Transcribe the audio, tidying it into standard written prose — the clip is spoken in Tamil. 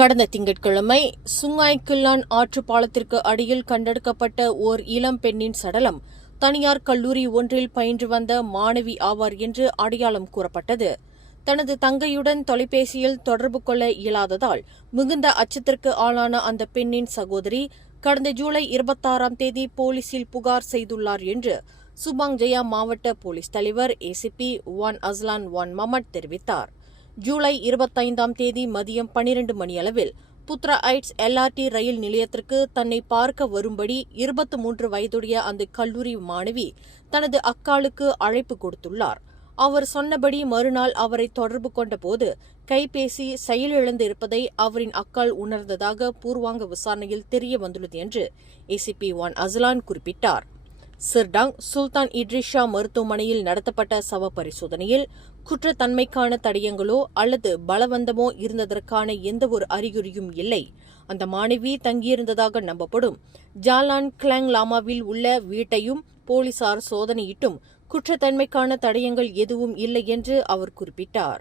கடந்த திங்கட்கிழமை சுங்காய் கில்லான் ஆற்று பாலத்திற்கு அடியில் கண்டெடுக்கப்பட்ட ஓர் இளம் பெண்ணின் சடலம் தனியார் கல்லூரி ஒன்றில் பயின்று வந்த மாணவி ஆவார் என்று அடையாளம் கூறப்பட்டது. தனது தங்கையுடன் தொலைபேசியில் தொடர்பு கொள்ள இயலாததால் மிகுந்த அச்சத்திற்கு ஆளான அந்த பெண்ணின் சகோதரி கடந்த ஜூலை 26ஆம் தேதி போலீசில் புகார் செய்துள்ளார் என்று சுபாங் ஜயா மாவட்ட போலீஸ் தலைவர் ஏசிபி ஒன் அஸ்லான் ஒன் மமட் தெரிவித்தார். ஜூலை 25ஆம் தேதி மதியம் 12 மணியளவில் புத்ரா ஐட்ஸ் LRT ரயில் நிலையத்திற்கு தன்னை பார்க்க வரும்படி 23 வயதுடைய அந்த கல்லூரி மாணவி தனது அக்காளுக்கு அழைப்பு கொடுத்துள்ளார். அவர் சொன்னபடி மறுநாள் அவரை தொடர்பு கொண்டபோது கைபேசி செயலிழந்து இருப்பதை அவரின் அக்காள் உணர்ந்ததாக பூர்வாங்க விசாரணையில் தெரிய வந்துள்ளது என்று ஏசிபி ஒன் அஸ்லான் குறிப்பிட்டார். சிர்டாங் சுல்தான் இட்ரிஸ் ஷா மருத்துவமனையில் நடத்தப்பட்ட சவ பரிசோதனையில் குற்றத்தன்மைக்கான தடயங்களோ அல்லது பலவந்தமோ இருந்ததற்கான எந்தவொரு அறிகுறியும் இல்லை. அந்த மாணவி தங்கியிருந்ததாக நம்பப்படும் ஜாலான் கிளாங் லாமாவில் உள்ள வீட்டையும் போலீசார் சோதனையிட்டும் குற்றத்தன்மைக்கான தடயங்கள் எதுவும் இல்லை என்று அவர் குறிப்பிட்டார்.